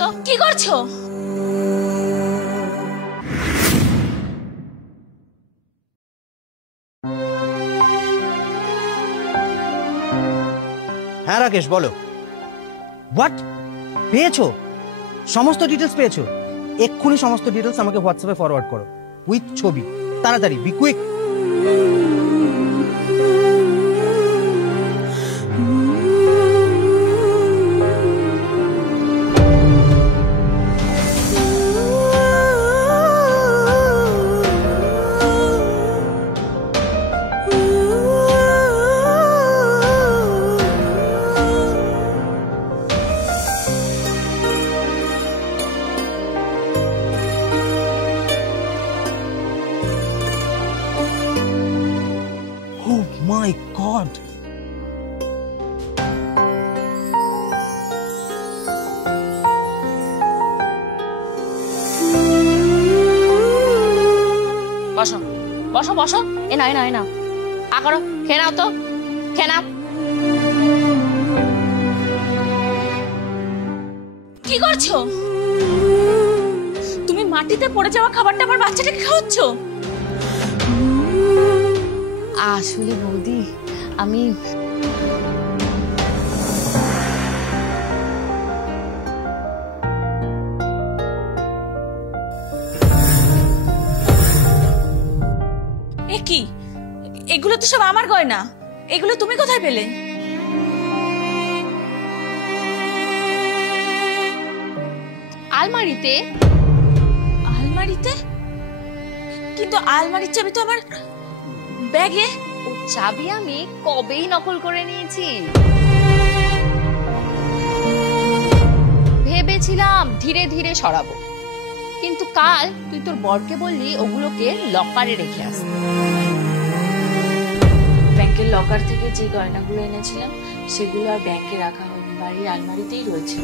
তো, কি করছো? হ্যাঁ রাকেশ বলো। হোয়াট? পেয়েছো? সমস্ত ডিটেলস পেয়েছো? এক্ষুনি সমস্ত ডিটেলস আমাকে হোয়াটসঅ্যাপে ফরওয়ার্ড করো উইথ ছবি, তাড়াতাড়ি, বি কুইক। My God! বসো বসো বসো, এ না আ করো, খেয়ে নাও তো, খেয়ে নাও। কি করছো তুমি? মাটিতে পড়ে যাওয়া খাবারটা আমার বাচ্চাটাকে খাওয়াচ্ছ? আসলে বৌদি, আমি কি? এগুলো তো সব আমার গয়না, এগুলো তুমি কোথায় পেলে? আলমারিতে। আলমারিতে? কিন্তু আলমারির চাবি তো আমার ব্যাগে। ও চাবি আমি কবেই নকল করে নিয়েছি। ভেবেছিলাম ধীরে ধীরে সরাবো, কিন্তু কাল তুই তোর বরকে বললি ওগুলোকে লকারে রেখে আসতে। ব্যাংকের লকার থেকে যে গয়নাগুলো এনেছিলাম সেগুলো আর ব্যাংকে রাখা হয়নি, বাড়ির আলমারিতেই রয়েছে।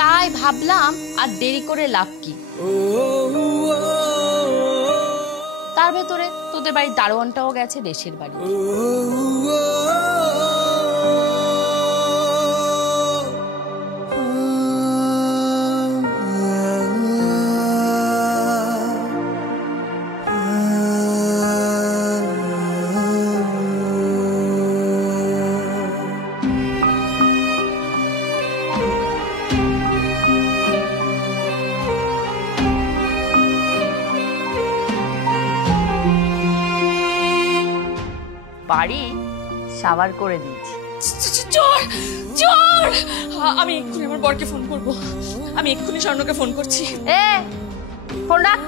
তাই ভাবলাম আর দেরি করে লাভ কি, তার ভেতরে তোদের বাড়ির দারোয়ানটাও গেছে দেশের বাড়ি। বাড়ি সাবার করে দিয়েছি। চোর চোর! আমি এক্ষুনি আমার বরকে ফোন করব, আমি এক্ষুনি স্বর্ণকে ফোন করছি। এ ফোন রাখ,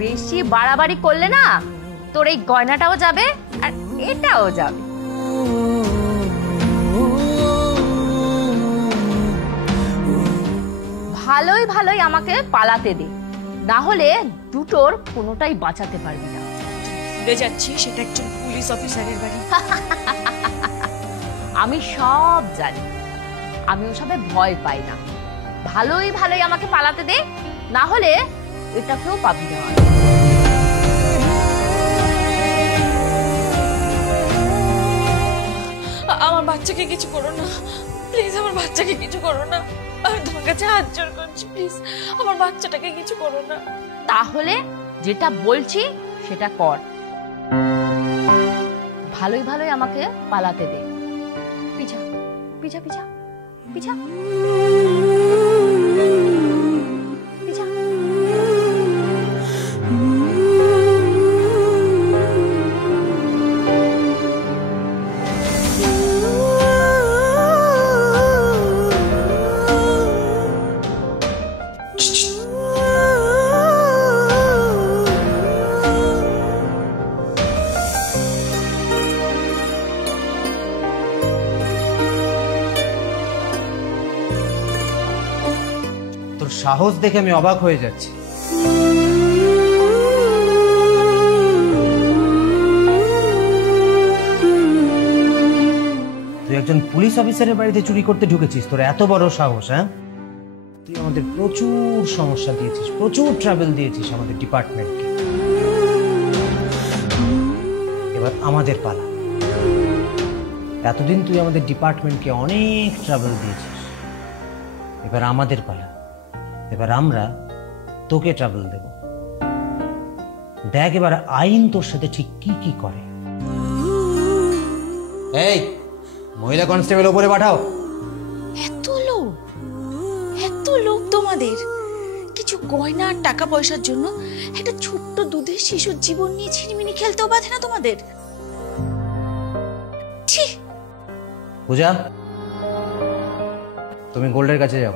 বেশি বাড়াবাড়ি করলে না তোর এই গয়নাটাও যাবে আর এটাও যাবে। ভালোই ভালোই আমাকে পালাতে দে, না হলে দুটোর কোনোটাই বাঁচাতে পারবি না। ভুলে যাচ্ছি সেটা একজন পুলিশ অফিসারের বাড়ি। আমি সব জানি, আমি ওসবে ভয় পাই না। ভালোই ভালোই আমাকে পালাতে দে, না হলে এটাকেও পাবি না। আমার বাচ্চাকে কিছু করো না প্লিজ, আমার বাচ্চাকে কিছু করো না, আমি তোমার কাছে হাত জোড় করছি, প্লিজ আমার বাচ্চাটাকে কিছু করো না। তাহলে যেটা বলছি সেটা কর, ভালোই ভালোই আমাকে পালাতে দে। পিছা পিছা পিছা পিছা পিছা। সাহস দেখে আমি অবাক হয়ে যাচ্ছি। তুই একজন পুলিশ অফিসারের বাড়িতে চুরি করতে ঢুকেছিস, তোর এত বড় সাহস? হ্যাঁ, তুই আমাদের প্রচুর সমস্যা দিয়েছিস, প্রচুর ট্রাভেল দিয়েছিস আমাদের ডিপার্টমেন্টকে। এবার আমাদের পালা, এতদিন তুই আমাদের ডিপার্টমেন্টকে অনেক ট্রাবল দিয়েছিস, এবার আমাদের পালা। এবার আমরা তোকে ট্রাবল দেব। দেখ এবার আইন তোর সাথে ঠিক কি কি করে। এই মহিলা কনস্টেবল উপরে পাঠাও। এত লোভ তোমাদের! কিছু গয়না আর টাকা পয়সার জন্য একটা ছোট্ট দুধের শিশুর জীবন নিয়ে ছিনিমিনি খেলতেও বাধে না তোমাদের? ছি! পূজা, তুমি গোল্ডের কাছে যাও।